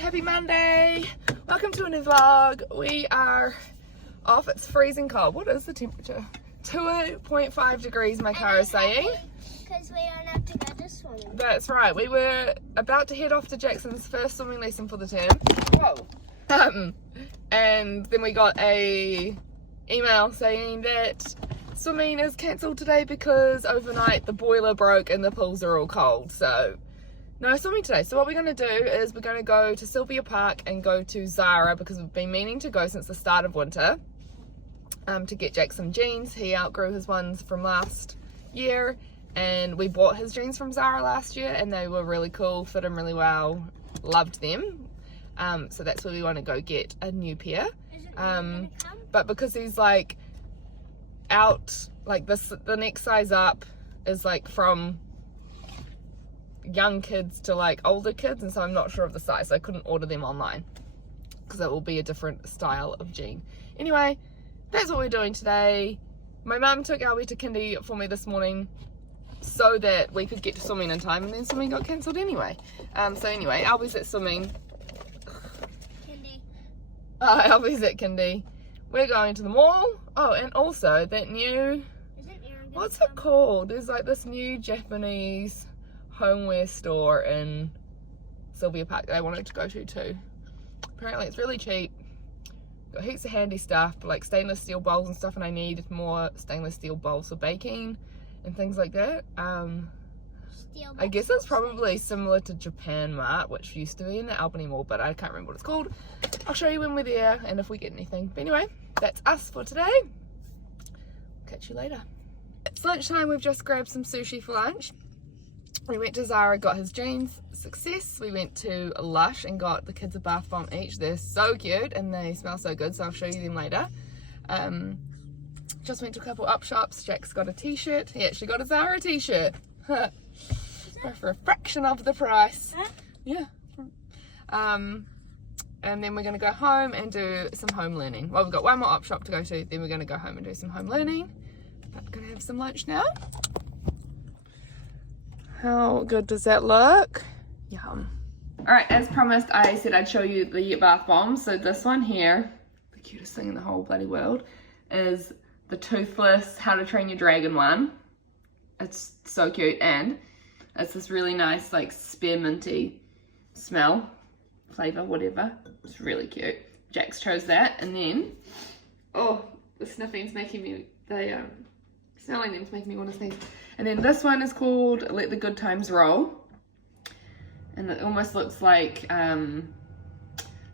happy Monday. Welcome to a new vlog. We are off. It's freezing cold. What is the temperature? 2.5 degrees my car is saying. Because we don't have to go to swimming. That's right. We were about to head off to Jackson's first swimming lesson for the term. Whoa. And then we got a email saying that swimming is cancelled today because overnight the boiler broke and the pools are all cold. So no swimming today. So what we're going to do is we're going to go to Sylvia Park and go to Zara because we've been meaning to go since the start of winter to get Jack some jeans. He outgrew his ones from last year and we bought his jeans from Zara last year and they were really cool, fit him really well, loved them. So that's where we want to go get a new pair. But because he's like out, like this, the next size up is like from young kids to like older kids, and so I'm not sure of the size, so I couldn't order them online because it will be a different style of jean. Anyway, that's what we're doing today. My mum took Albie to kindy for me this morning so that we could get to swimming in time, and then swimming got cancelled anyway. So anyway, Albie's at swimming. Kindy. Albie's at kindy. We're going to the mall. Oh, and also that new, what's it called? There's like this new Japanese homeware store in Sylvia Park that I wanted to go to too. Apparently it's really cheap. Got heaps of handy stuff, like stainless steel bowls and stuff, and I need more stainless steel bowls for baking and things like that. I guess it's probably similar to Japan Mart, which used to be in the Albany Mall, but I can't remember what it's called. I'll show you when we're there and if we get anything. But anyway, that's us for today. Catch you later. It's lunchtime. We've just grabbed some sushi for lunch. We went to Zara, got his jeans, success. We went to Lush and got the kids a bath bomb each. They're so cute and they smell so good, so I'll show you them later. Just went to a couple up shops. Jack's got a t-shirt. He actually got a Zara t-shirt. For a fraction of the price. Yeah. And then we're going to go home and do some home learning. Well, we've got one more op shop to go to, then we're going to go home and do some home learning. But we're going to have some lunch now. How good does that look? Yum. Alright, as promised, I said I'd show you the bath bombs. So this one here, the cutest thing in the whole bloody world, is the toothless How to Train Your Dragon one. It's so cute, and it's this really nice like spearminty smell, flavor, whatever. It's really cute. Jax chose that, and then oh, the sniffing's making me, smelling them's making me want to sneeze. And then this one is called Let the Good Times Roll, and it almost looks like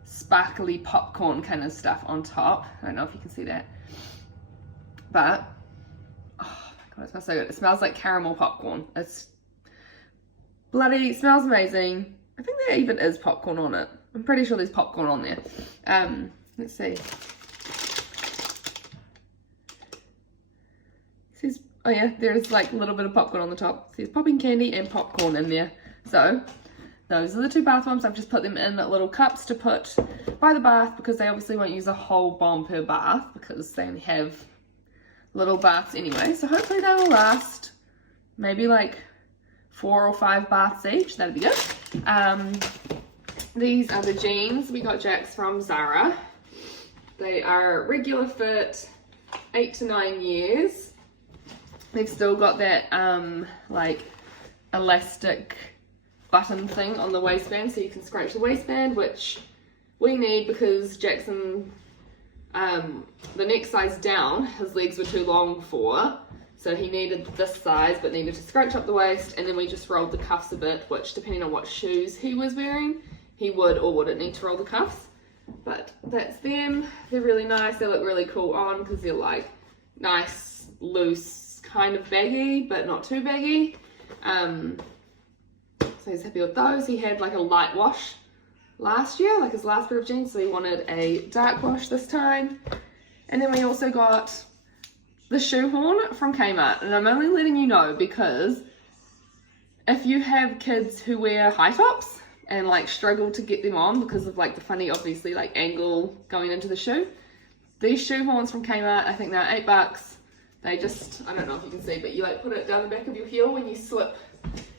sparkly popcorn kind of stuff on top. I don't know if you can see that, but oh my god, it smells so good. It smells like caramel popcorn. It's bloody, smells amazing. I think there even is popcorn on it. I'm pretty sure there's popcorn on there. Let's see. It says, oh yeah, there's like a little bit of popcorn on the top. It says popping candy and popcorn in there. So those are the two bath bombs. I've just put them in little cups to put by the bath because they obviously won't use a whole bomb per bath because they only have little baths anyway. So hopefully they will last maybe like 4 or 5 baths each. That'd be good. These are the jeans we got Jax from Zara. They are regular fit, 8 to 9 years. They've still got that like elastic button thing on the waistband, so you can scrunch the waistband, which we need because Jackson, the next size down, his legs were too long for. So he needed this size, but needed to scrunch up the waist, and then we just rolled the cuffs a bit, which depending on what shoes he was wearing, he would or wouldn't need to roll the cuffs. But that's them. They're really nice. They look really cool on because they're like nice, loose, kind of baggy, but not too baggy. So he's happy with those. He had like a light wash last year, like his last pair of jeans, so he wanted a dark wash this time. And then we also got the shoehorn from Kmart, and I'm only letting you know because if you have kids who wear high tops and like struggle to get them on because of like the funny, obviously like angle going into the shoe, these shoehorns from Kmart, I think they're $8. They just, I don't know if you can see, but you like put it down the back of your heel when you slip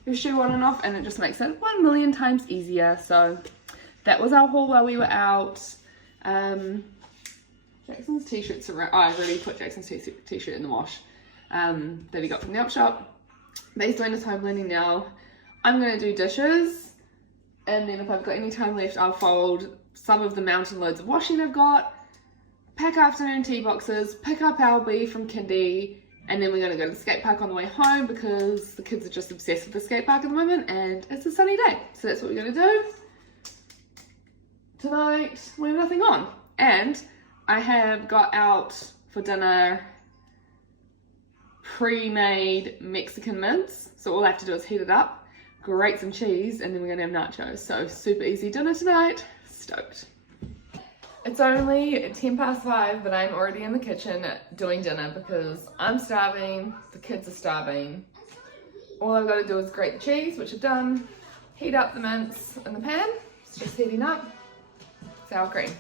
your shoe on and off, and it just makes it 1,000,000 times easier. So that was our haul while we were out. Jackson's t-shirts are, I already put Jackson's t-shirt in the wash that he got from the op shop. But he's doing his home learning now. I'm going to do dishes, and then if I've got any time left, I'll fold some of the mountain loads of washing I've got, pack afternoon tea boxes, pick up Albie from kindy, and then we're going to go to the skate park on the way home because the kids are just obsessed with the skate park at the moment and it's a sunny day. So that's what we're going to do. Tonight we have nothing on, and I have got out for dinner pre-made Mexican mince, so all I have to do is heat it up, grate some cheese, and then we're going to have nachos. So super easy dinner tonight. Stoked. It's only 5:10, but I'm already in the kitchen doing dinner because I'm starving, the kids are starving. All I've got to do is grate the cheese, which I've done, heat up the mince in the pan. It's just heating up. Sour cream,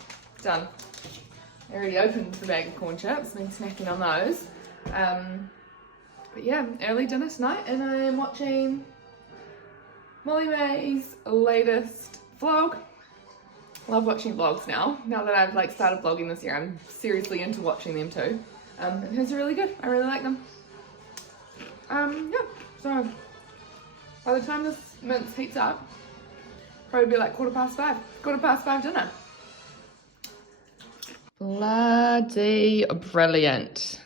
done. I already opened the bag of corn chips, been snacking on those. But yeah, early dinner tonight, and I am watching Molly Mae's latest vlog. Love watching vlogs now. Now that I've like started vlogging this year, I'm seriously into watching them too. And hers are really good. I really like them. Yeah, so by the time this mince heats up, probably be like 5:15. 5:15 dinner. Bloody brilliant.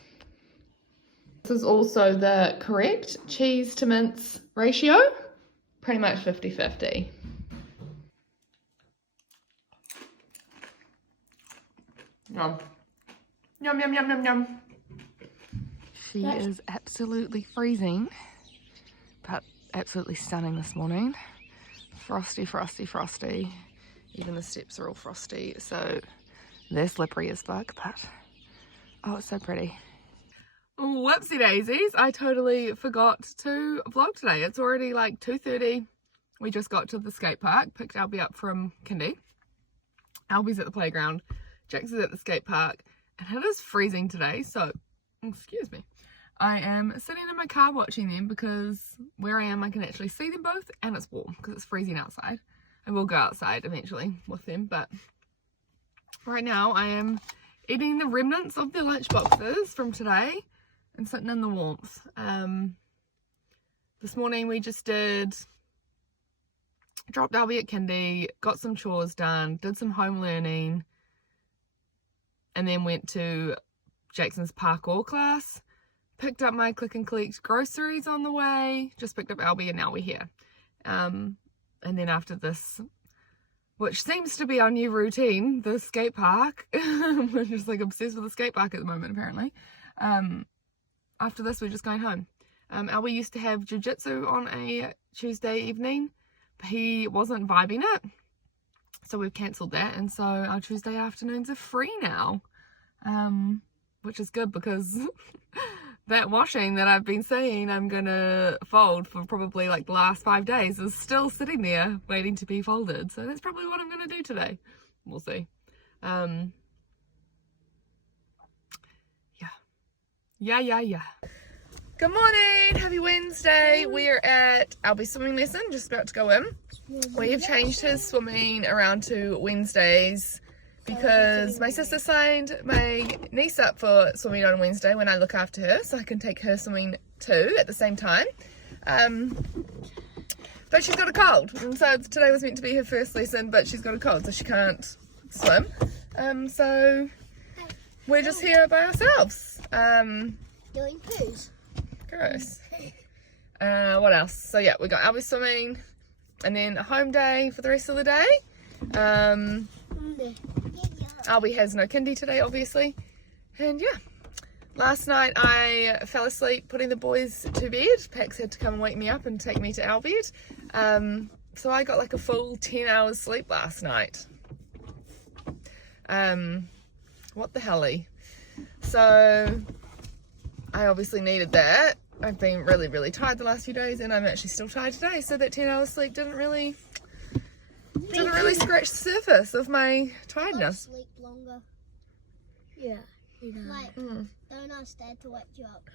This is also the correct cheese to mince ratio. Pretty much 50-50. Yum. Yum, yum, yum, yum, yum. She is absolutely freezing, but absolutely stunning this morning. Frosty, frosty, frosty. Even the steps are all frosty, so they're slippery as fuck, but oh, it's so pretty. Whoopsie daisies, I totally forgot to vlog today. It's already like 2:30. We just got to the skate park, picked Albie up from kindy. Albie's at the playground. Jax is at the skate park, and it is freezing today, so, excuse me. I am sitting in my car watching them because where I am I can actually see them both, and it's warm because it's freezing outside. I will go outside eventually with them, but right now I am eating the remnants of their lunch boxes from today and sitting in the warmth. This morning we just dropped Albie at kindy, got some chores done, did some home learning, and then went to Jackson's parkour class, picked up my click and collect groceries on the way, just picked up Albie, and now we're here. And then after this, which seems to be our new routine, the skate park, we're just like obsessed with the skate park at the moment apparently. After this we're just going home. Albie used to have jiu-jitsu on a Tuesday evening, but he wasn't vibing it. So we've cancelled that, and so our Tuesday afternoons are free now, which is good because that washing that I've been saying I'm gonna fold for probably like the last 5 days is still sitting there waiting to be folded. So that's probably what I'm gonna do today. We'll see. Yeah. Good morning, happy Wednesday. We're at Albie's swimming lesson, just about to go in. We have changed his swimming around to Wednesdays because my sister signed my niece up for swimming on Wednesday when I look after her, so I can take her swimming too at the same time. But she's got a cold, and so today was meant to be her first lesson, but she's got a cold, so she can't swim. So we're just here by ourselves. Doing poos. Gross. What else? So yeah, we got Albie swimming, and then a home day for the rest of the day. Albie has no kindy today, obviously. And yeah, last night I fell asleep putting the boys to bed. Pax had to come and wake me up and take me to our bed. So I got like a full 10 hours sleep last night. What the helly? So I obviously needed that. I've been really, really tired the last few days, and I'm actually still tired today, so that 10 hours sleep didn't really scratch the surface of my tiredness. Sleep longer. Yeah. Like, don't ask Dad to wake you up.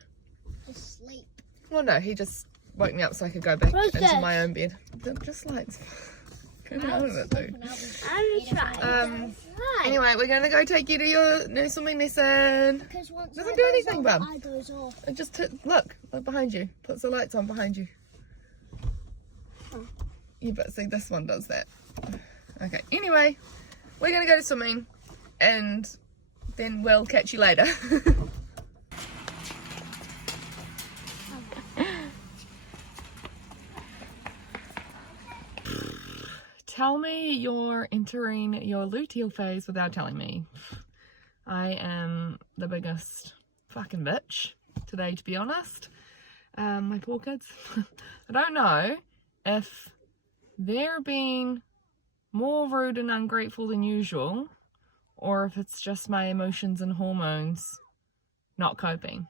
Just sleep. Well, no, he just woke me up so I could go back into my own bed. Just lights. Get out of it, dude. I'm trying. Anyway, we're gonna go take you to your new swimming lesson. Doesn't do anything, bub. It just look behind you. Puts the lights on behind you. Yeah, but see, this one does that. Okay. Anyway, we're gonna go to swimming, and then we'll catch you later. Tell me you're entering your luteal phase without telling me. I am the biggest fucking bitch today, to be honest. My poor kids. I don't know if they're being more rude and ungrateful than usual, or if it's just my emotions and hormones not coping.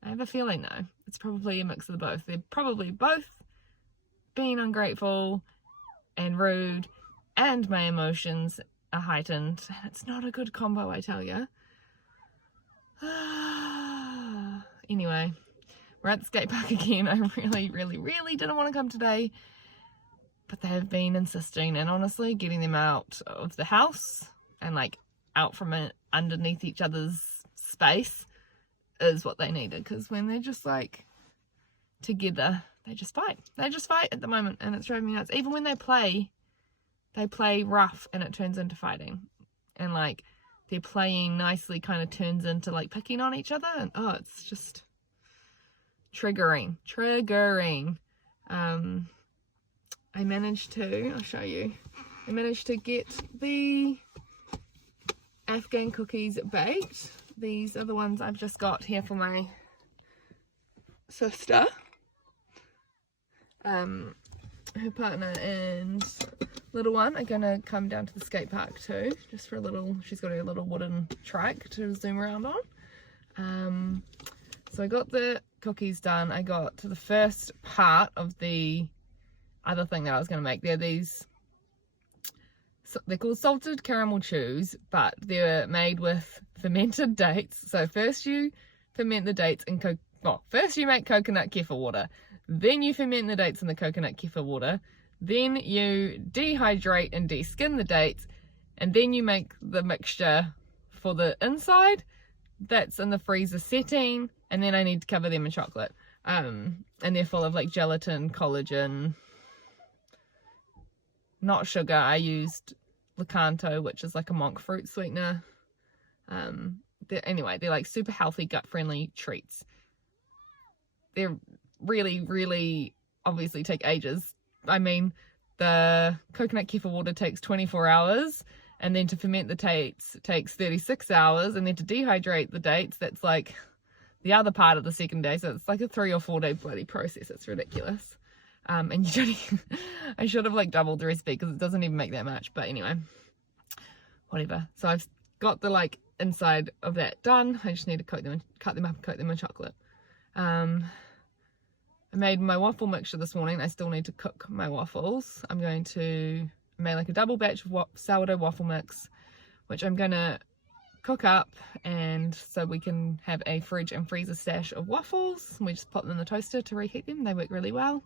I have a feeling though, it's probably a mix of the both. They're probably both being ungrateful and rude, and my emotions are heightened. It's not a good combo, I tell ya. Anyway, we're at the skate park again. I really didn't want to come today, but they have been insisting, and honestly, getting them out of the house and like out from it underneath each other's space is what they needed, because when they're just like together, they just fight at the moment, and it's driving me nuts. Even when they play rough and it turns into fighting, and like they're playing nicely kind of turns into like picking on each other, and oh, it's just triggering. I managed to, I'll show you, I managed to get the Afghan cookies baked. These are the ones I've just got here for my sister. Her partner and little one are gonna come down to the skate park too, just for a little, she's got her little wooden trike to zoom around on. So I got the cookies done. I got to the first part of the other thing that I was gonna make. They're called salted caramel chews, but they're made with fermented dates. So first you ferment the dates in first you make coconut kefir water. Then you ferment the dates in the coconut kefir water. Then you dehydrate and deskin the dates. And then you make the mixture for the inside. That's in the freezer setting. And then I need to cover them in chocolate. And they're full of like gelatin, collagen, not sugar. I used Lakanto, which is like a monk fruit sweetener. They're like super healthy, gut-friendly treats. They're really obviously take ages. I mean, the coconut kefir water takes 24 hours, and then to ferment the dates takes 36 hours, and then to dehydrate the dates, that's like the other part of the second day. So it's like a 3 or 4 day bloody process. It's ridiculous. And you don't I should have like doubled the recipe, because it doesn't even make that much, but anyway, whatever. So I've got the like inside of that done. I just need to cut them up and coat them in chocolate. I made my waffle mixture this morning. I still need to cook my waffles. I made like a double batch of sourdough waffle mix, which I'm gonna cook up, and so we can have a fridge and freezer stash of waffles. We just pop them in the toaster to reheat them. They work really well.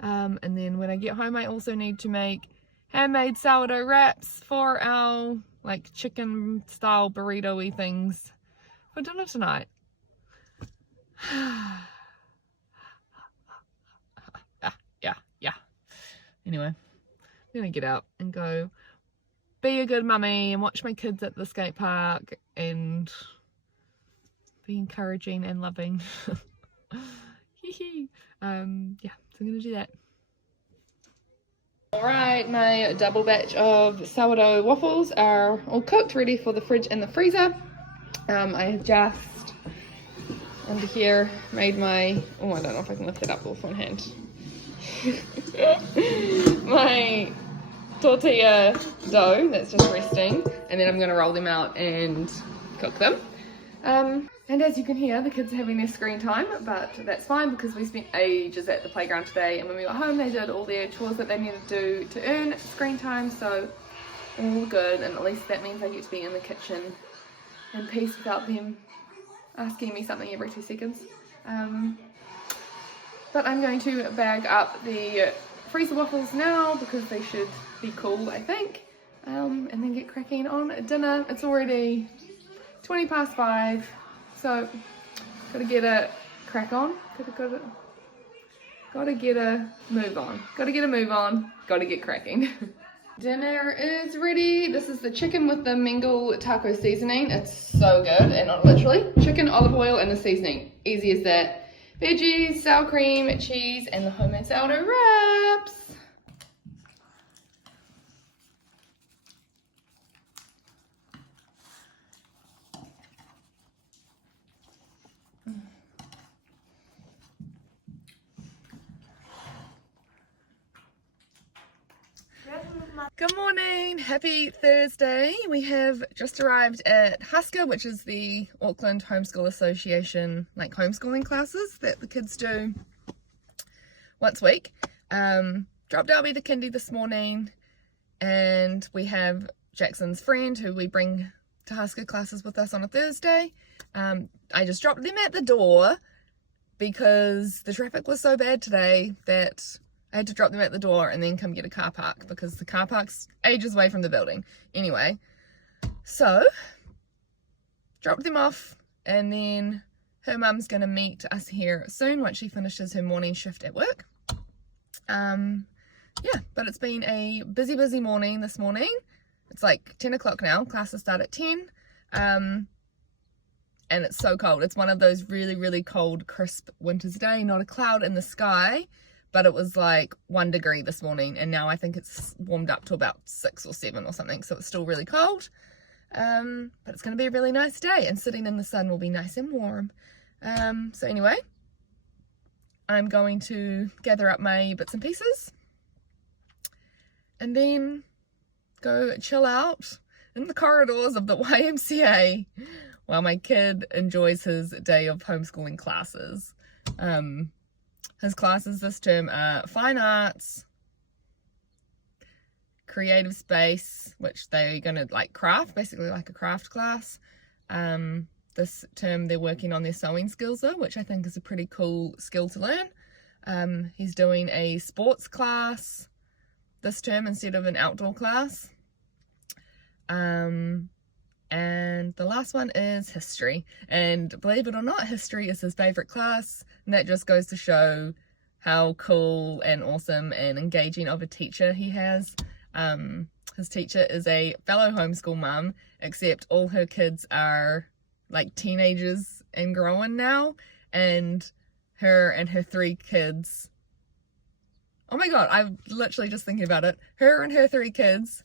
And then when I get home, I also need to make handmade sourdough wraps for our like chicken style burrito-y things for dinner tonight. Yeah. Anyway, I'm gonna get out and go be a good mummy and watch my kids at the skate park and be encouraging and loving. Yeah, so I'm gonna do that. Alright, my double batch of sourdough waffles are all cooked, ready for the fridge and the freezer. I have just under here made my, I don't know if I can lift it up with one hand. My tortilla dough that's just resting, and then I'm going to roll them out and cook them. And as you can hear, the kids are having their screen time, but that's fine because we spent ages at the playground today, and when we got home they did all their chores that they needed to do to earn screen time, so all good, and at least that means I get to be in the kitchen in peace without them asking me something every 2 seconds. But I'm going to bag up the freeze the waffles now because they should be cool, I think. And then get cracking on dinner. It's already 20 past 5, so gotta get a crack on. Gotta get a move on. Gotta get cracking. Dinner is ready. This is the chicken with the mingle taco seasoning. It's so good, and literally chicken, olive oil, and the seasoning. Easy as that. Veggies, sour cream, cheese, and the homemade sourdough wraps. Good morning, happy Thursday. We have just arrived at Husker, which is the Auckland Homeschool Association, like homeschooling classes that the kids do once a week. Dropped Albie the kindy this morning, and we have Jackson's friend who we bring to Husker classes with us on a Thursday. I just dropped them at the door because the traffic was so bad today that I had to drop them at the door and then come get a car park because the car park's ages away from the building. Anyway, so dropped them off, and then her mum's gonna meet us here soon once she finishes her morning shift at work. Yeah, but it's been a busy morning this morning. It's like 10 o'clock now. Classes start at 10. And it's so cold. It's one of those really cold, crisp winter's day, not a cloud in the sky. But it was like 1 degree this morning, and now I think it's warmed up to about 6 or 7 or something, so it's still really cold. But it's going to be a really nice day, and sitting in the sun will be nice and warm. So anyway, I'm going to gather up my bits and pieces, and then go chill out in the corridors of the YMCA while my kid enjoys his day of homeschooling classes. His classes this term are fine arts, creative space, which they're going to like craft, basically like a craft class. This term they're working on their sewing skills though, which I think is a pretty cool skill to learn. He's doing a sports class this term instead of an outdoor class. And the last one is history, and believe it or not, history is his favorite class, and that just goes to show how cool and awesome and engaging of a teacher he has. His teacher is a fellow homeschool mum, except all her kids are like teenagers and growing now, and her 3 kids, oh my god, I'm literally just thinking about it, her and her 3 kids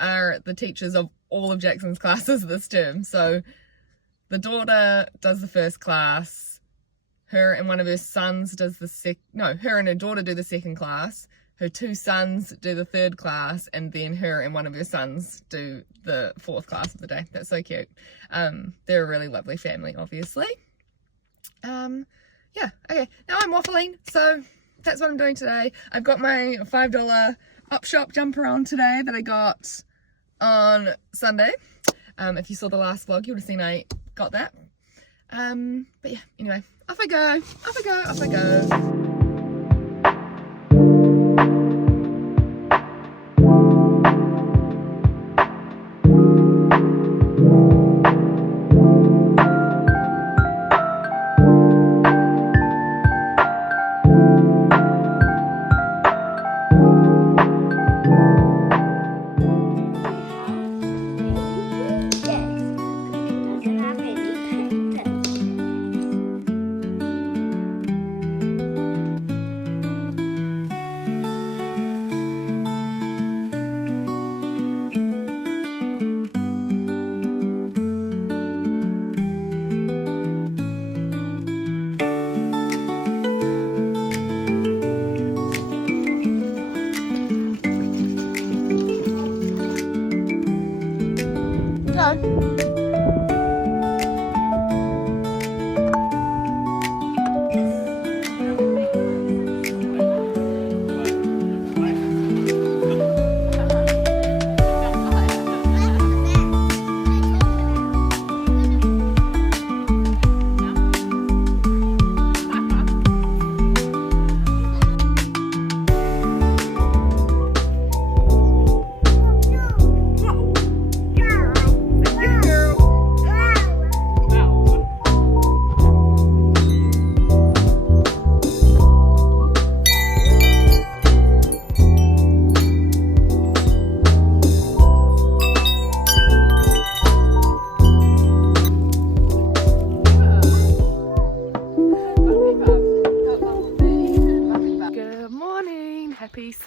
are the teachers of all of Jackson's classes this term. So the daughter does the first class, her and one of her sons does her and her daughter do the second class, her 2 sons do the third class, and then her and one of her sons do the 4th class of the day. That's so cute. They're a really lovely family, obviously. Yeah, okay, now I'm waffling, so that's what I'm doing today. I've got my $5 Up Shop jumper on today that I got on Sunday. If you saw the last vlog, you would have seen I got that. But yeah, anyway, off I go.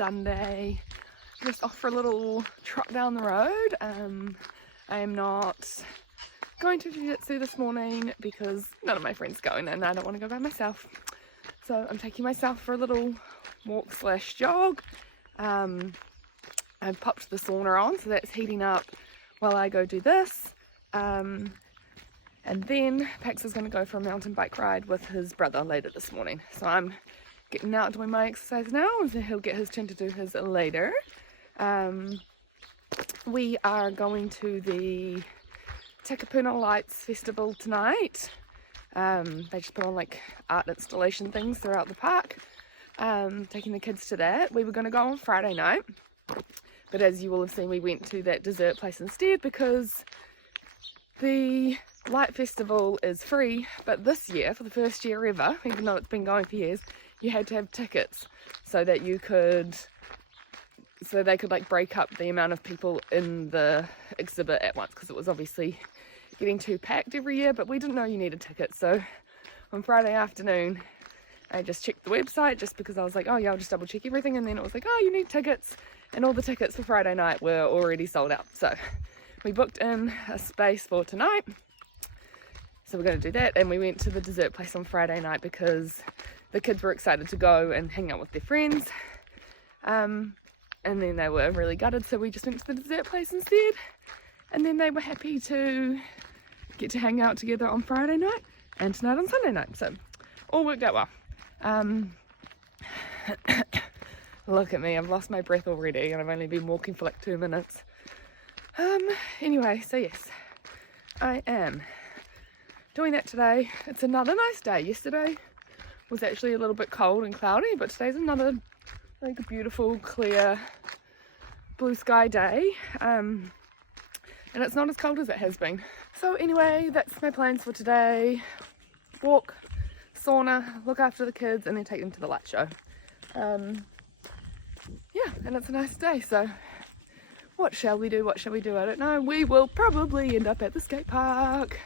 Sunday. Just off for a little trot down the road. I am not going to jiu-jitsu this morning because none of my friends are going and I don't want to go by myself. So I'm taking myself for a little walk slash jog. I've popped the sauna on, so that's heating up while I go do this. And then Pax is going to go for a mountain bike ride with his brother later this morning. So I'm getting out doing my exercise now, and so he'll get his turn to do his later. We are going to the Takapuna Lights festival tonight. They just put on like art installation things throughout the park. Taking the kids to that. We were going to go on Friday night, but as you will have seen, we went to that dessert place instead because the light festival is free, but this year, for the first year ever, even though it's been going for years, you had to have tickets so that they could like break up the amount of people in the exhibit at once, because it was obviously getting too packed every year. But we didn't know you needed tickets, so on Friday afternoon I just checked the website just because I was like, oh yeah, I'll just double check everything, and then it was like, oh, you need tickets, and all the tickets for Friday night were already sold out. So we booked in a space for tonight, so we're going to do that. And we went to the dessert place on Friday night because the kids were excited to go and hang out with their friends, and then they were really gutted, so we just went to the dessert place instead. And then they were happy to get to hang out together on Friday night and tonight on Sunday night, so all worked out well. Look at me, I've lost my breath already and I've only been walking for like 2 minutes. Anyway, so yes, I am doing that today. It's another nice day. Yesterday was actually a little bit cold and cloudy, but today's another like beautiful, clear, blue sky day. And it's not as cold as it has been. So anyway, that's my plans for today. Walk, sauna, look after the kids, and then take them to the light show. Yeah, and it's a nice day, so what shall we do? What shall we do? I don't know. We will probably end up at the skate park.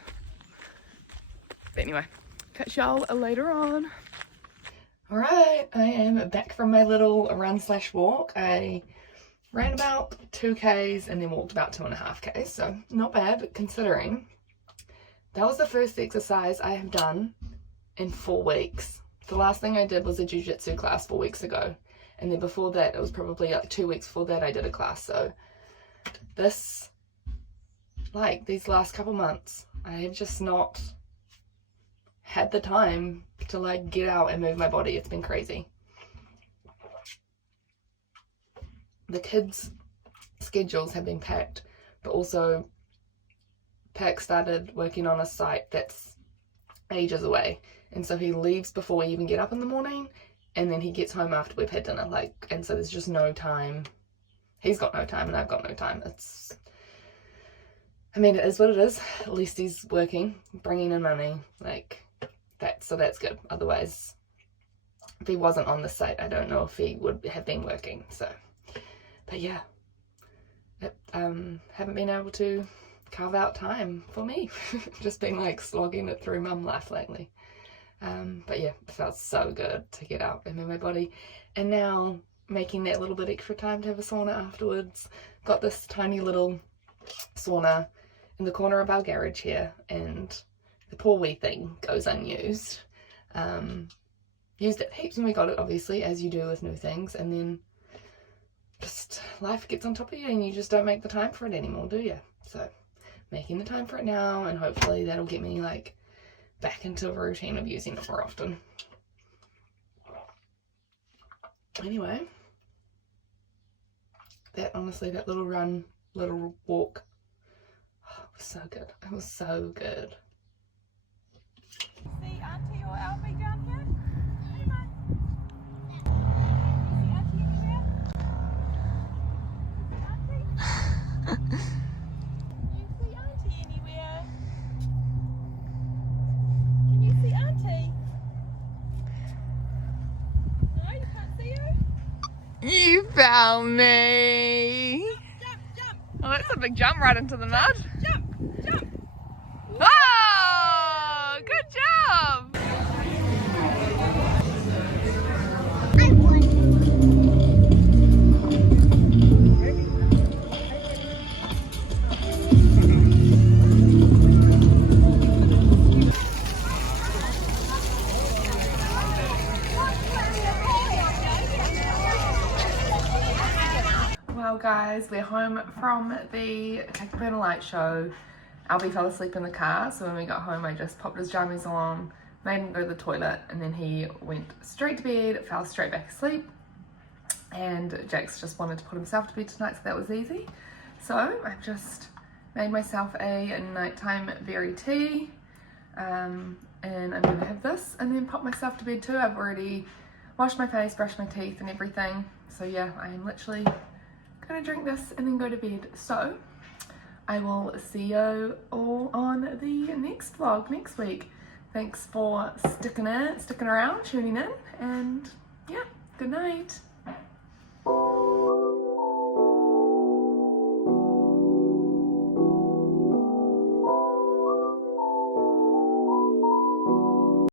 But anyway, catch y'all later on. Alright, I am back from my little run slash walk. I ran about 2Ks and then walked about 2.5Ks, so not bad considering. That was the first exercise I have done in 4 weeks. The last thing I did was a jiu-jitsu class 4 weeks ago, and then before that, it was probably like 2 weeks before that I did a class. So this, like these last couple months, I have just not had the time to like get out and move my body. It's been crazy. The kids' schedules have been packed, but also Pax started working on a site that's ages away, and so he leaves before we even get up in the morning, and then he gets home after we've had dinner, like, and so there's just no time. He's got no time and I've got no time. It's, I mean, it is what it is. At least he's working, bringing in money, like that, so that's good. Otherwise, if he wasn't on the site, I don't know if he would have been working. So, but yeah, haven't been able to carve out time for me. Just been like slogging it through mum life lately. But yeah, it felt so good to get out and move my body. And now making that little bit extra time to have a sauna afterwards. Got this tiny little sauna in the corner of our garage here, and the poor wee thing goes unused. Used it heaps when we got it, obviously, as you do with new things, and then just life gets on top of you and you just don't make the time for it anymore, do you? So making the time for it now, and hopefully that'll get me like back into a routine of using it more often. Anyway, that honestly, that little run, little walk, oh, it was so good. It was so good. See Auntie or Albie down here? You found me! Jump, jump! Oh, that's a big jump right into the mud. Jump, jump! Oh! Good job! I won. guys, we're home from the Takapuna Lights show. Albie fell asleep in the car, so when we got home I just popped his jammies on, made him go to the toilet, and then he went straight to bed, fell straight back asleep, and Jax just wanted to put himself to bed tonight, so that was easy. So I've just made myself a nighttime berry tea, and I'm going to have this and then pop myself to bed too. I've already washed my face, brushed my teeth and everything, so yeah, I am literally going to drink this and then go to bed. So I will see you all on the next vlog next week. Thanks for sticking around, tuning in, and yeah, good night.